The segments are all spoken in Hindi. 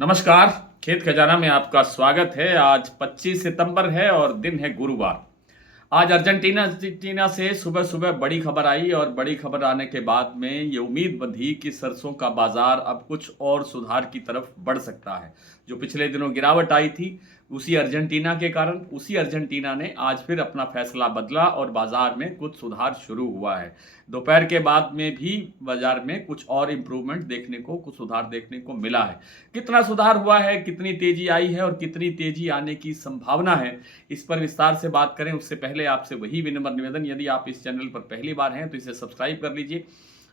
नमस्कार। खेत खजाना में आपका स्वागत है। आज 25 सितंबर है और दिन है गुरुवार। आज अर्जेंटीना अर्जेंटीना से सुबह सुबह बड़ी खबर आई और बड़ी खबर आने के बाद में ये उम्मीद बंधी कि सरसों का बाजार अब कुछ और सुधार की तरफ बढ़ सकता है। जो पिछले दिनों गिरावट आई थी उसी अर्जेंटीना के कारण उसी अर्जेंटीना ने आज फिर अपना फैसला बदला और बाजार में कुछ सुधार शुरू हुआ है। दोपहर के बाद में भी बाजार में कुछ और इम्प्रूवमेंट देखने को कुछ सुधार देखने को मिला है। कितना सुधार हुआ है, कितनी तेजी आई है और कितनी तेजी आने की संभावना है, इस पर विस्तार से बात करें उससे पहले आपसे वही विनम्र निवेदन, यदि आप इस चैनल पर पहली बार हैं तो इसे सब्सक्राइब कर लीजिए।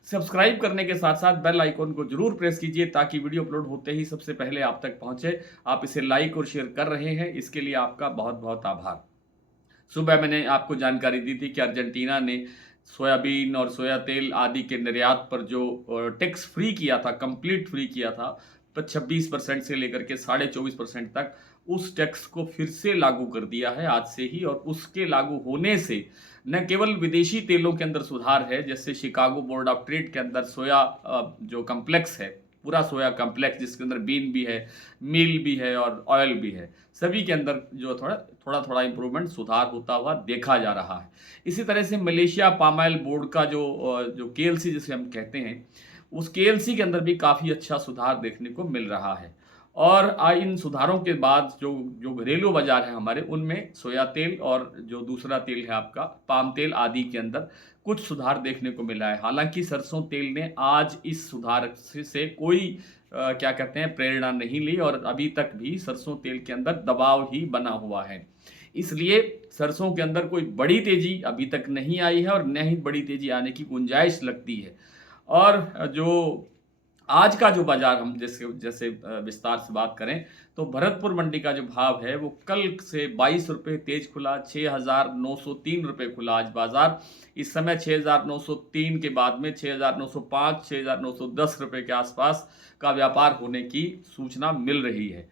सब्सक्राइब करने के साथ साथ बेल आइकन को जरूर प्रेस कीजिए ताकि वीडियो अपलोड होते ही सबसे पहले आप तक पहुंचे। आप इसे लाइक और शेयर कर रहे हैं, इसके लिए आपका बहुत बहुत आभार। सुबह मैंने आपको जानकारी दी थी कि अर्जेंटीना ने सोयाबीन और सोया तेल आदि के निर्यात पर जो टैक्स फ्री किया था, कंप्लीट फ्री किया था, पर 26% से लेकर के 24.5% तक, उस टैक्स को फिर से लागू कर दिया है आज से ही। और उसके लागू होने से न केवल विदेशी तेलों के अंदर सुधार है, जैसे शिकागो बोर्ड ऑफ ट्रेड के अंदर सोया जो कम्प्लेक्स है, पूरा सोया कम्प्लेक्स जिसके अंदर बीन भी है, मील भी है और ऑयल भी है, सभी के अंदर जो थोड़ा थोड़ा इंप्रूवमेंट सुधार होता हुआ देखा जा रहा है। इसी तरह से मलेशिया पाम ऑयल बोर्ड का जो केएलसी जिसे हम कहते हैं, उस केएलसी के अंदर भी काफ़ी अच्छा सुधार देखने को मिल रहा है। और इन सुधारों के बाद जो जो घरेलू बाजार है हमारे, उनमें सोया तेल और जो दूसरा तेल है आपका पाम तेल आदि के अंदर कुछ सुधार देखने को मिला है। हालांकि सरसों तेल ने आज इस सुधार से कोई क्या कहते हैं प्रेरणा नहीं ली और अभी तक भी सरसों तेल के अंदर दबाव ही बना हुआ है। इसलिए सरसों के अंदर कोई बड़ी तेजी अभी तक नहीं आई है और न ही बड़ी तेजी आने की गुंजाइश लगती है। और जो आज का जो बाजार हम जैसे जैसे विस्तार से बात करें तो भरतपुर मंडी का जो भाव है वो कल से 22 रुपये तेज खुला, 6,903 रुपये खुला आज बाजार। इस समय 6,903 के बाद में 6,905 6,910 रुपये के आसपास का व्यापार होने की सूचना मिल रही है।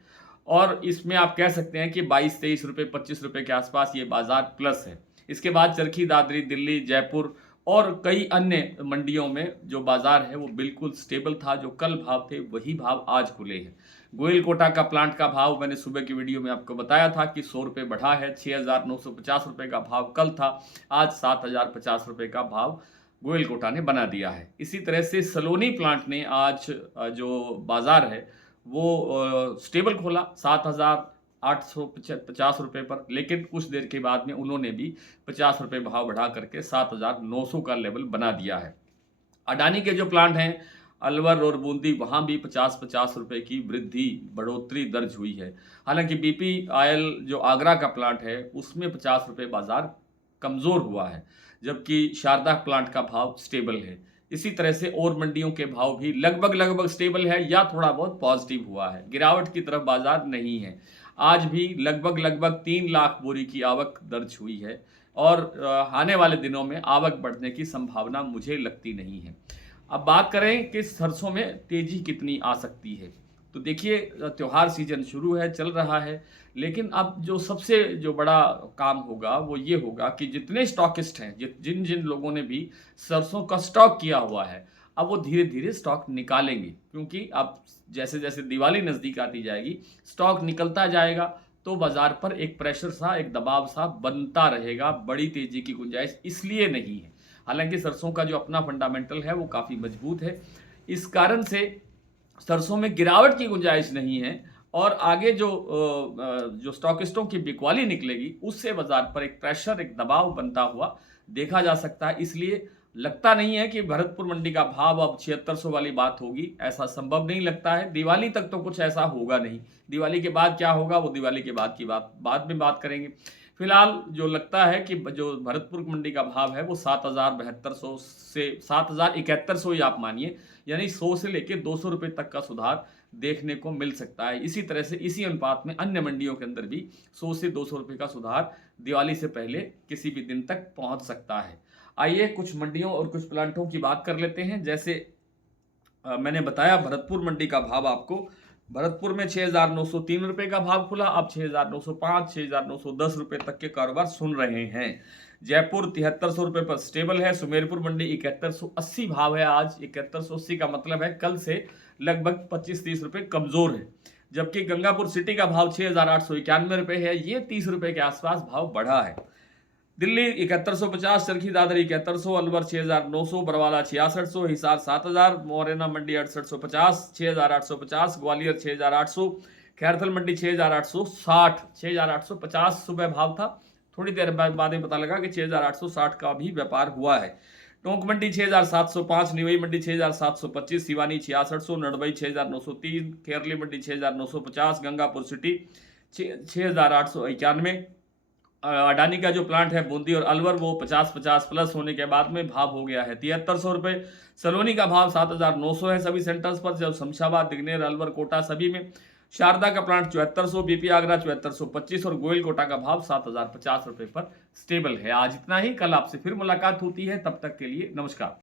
और इसमें आप कह सकते हैं कि 22-23 रुपये 25 रुपये के आसपास ये बाजार प्लस है। इसके बाद चरखी दादरी, दिल्ली, जयपुर और कई अन्य मंडियों में जो बाजार है वो बिल्कुल स्टेबल था। जो कल भाव थे वही भाव आज खुले हैं। गोयल कोटा का प्लांट का भाव मैंने सुबह की वीडियो में आपको बताया था कि 100 रुपये बढ़ा है। 6,950 रुपये का भाव कल था, आज 7,050 रुपये का भाव गोयल कोटा ने बना दिया है। इसी तरह से सलोनी प्लांट ने आज जो बाजार है वो स्टेबल खोला 7,850 रुपये पर, लेकिन कुछ देर के बाद में उन्होंने भी 50 रुपये भाव बढ़ा करके 7,900 का लेवल बना दिया है। अडानी के जो प्लांट हैं अलवर और बूंदी, वहाँ भी 50-50 रुपये की वृद्धि बढ़ोतरी दर्ज हुई है। हालांकि बीपी ऑयल जो आगरा का प्लांट है उसमें 50 रुपये बाजार कमज़ोर हुआ है, जबकि शारदा प्लांट का भाव स्टेबल है। इसी तरह से और मंडियों के भाव भी लगभग लगभग स्टेबल है या थोड़ा बहुत पॉजिटिव हुआ है, गिरावट की तरफ बाजार नहीं है। आज भी लगभग लगभग 3 लाख बोरी की आवक दर्ज हुई है और आने वाले दिनों में आवक बढ़ने की संभावना मुझे लगती नहीं है। अब बात करें कि सरसों में तेजी कितनी आ सकती है, तो देखिए त्योहार सीजन शुरू है, चल रहा है, लेकिन अब जो सबसे जो बड़ा काम होगा वो ये होगा कि जितने स्टॉकिस्ट हैं, जिन जिन लोगों ने भी सरसों का स्टॉक किया हुआ है, अब वो धीरे धीरे स्टॉक निकालेंगे, क्योंकि अब जैसे जैसे दिवाली नज़दीक आती जाएगी स्टॉक निकलता जाएगा, तो बाजार पर एक प्रेशर सा, एक दबाव सा बनता रहेगा। बड़ी तेजी की गुंजाइश इसलिए नहीं है। हालांकि सरसों का जो अपना फंडामेंटल है वो काफ़ी मजबूत है, इस कारण से सरसों में गिरावट की गुंजाइश नहीं है। और आगे जो स्टॉकिस्टों की बिकवाली निकलेगी उससे बाजार पर एक प्रेशर, एक दबाव बनता हुआ देखा जा सकता है। इसलिए लगता नहीं है कि भरतपुर मंडी का भाव अब 7600 वाली बात होगी, ऐसा संभव नहीं लगता है। दिवाली तक तो कुछ ऐसा होगा नहीं, दिवाली के बाद क्या होगा वो दिवाली के बाद की बात बाद में बात करेंगे। फिलहाल जो लगता है कि जो भरतपुर मंडी का भाव है वो 7,7200 से 7,071 ही आप मानिए, यानी 100 से लेकर 200 रुपये तक का सुधार देखने को मिल सकता है। इसी तरह से इसी अनुपात में अन्य मंडियों के अंदर भी 100 से 200 रुपये का सुधार दिवाली से पहले किसी भी दिन तक पहुंच सकता है। आइए कुछ मंडियों और कुछ प्लांटों की बात कर लेते हैं। जैसे मैंने बताया भरतपुर मंडी का भाव आपको, भरतपुर में 6,903 रुपये का भाव खुला, अब 6,905 6,910 रुपये तक के कारोबार सुन रहे हैं। जयपुर 7,300 रुपये पर स्टेबल है। सुमेरपुर मंडी 7,180 भाव है आज। 7,180 का मतलब है कल से लगभग 25-30 रुपये कमज़ोर है। जबकि गंगापुर सिटी का भाव 6,891 रुपये है, ये 30 रुपये के आसपास भाव बढ़ा है। दिल्ली 7150, चरखी दादरी 7100, अलवर 6900, बरवाला 6600, हिसार 7000, मोरेना मंडी 6850, 6850, ग्वालियर 6800, खैरथल मंडी 6860, 6850 सुबह भाव था। थोड़ी देर बाद में पता लगा कि 6860 का भी व्यापार हुआ है। टोंक मंडी 6705, निवई मंडी 6725, सिवानी 6600, नड़बई 6903, केरली मंडी 6950, गंगापुर सिटी 6891, अडानी का जो प्लांट है बूंदी और अलवर वो 50-50 प्लस होने के बाद में भाव हो गया है 7300 रुपये। सलोनी का भाव 7900 है सभी सेंटर्स पर, जब शमशाबाद, दिग्नेर, अलवर, कोटा सभी में। शारदा का प्लांट 7400, बीपी आगरा 7425 और गोयल कोटा का भाव 7050 रुपये पर स्टेबल है। आज इतना ही, कल आपसे फिर मुलाकात होती है, तब तक के लिए नमस्कार।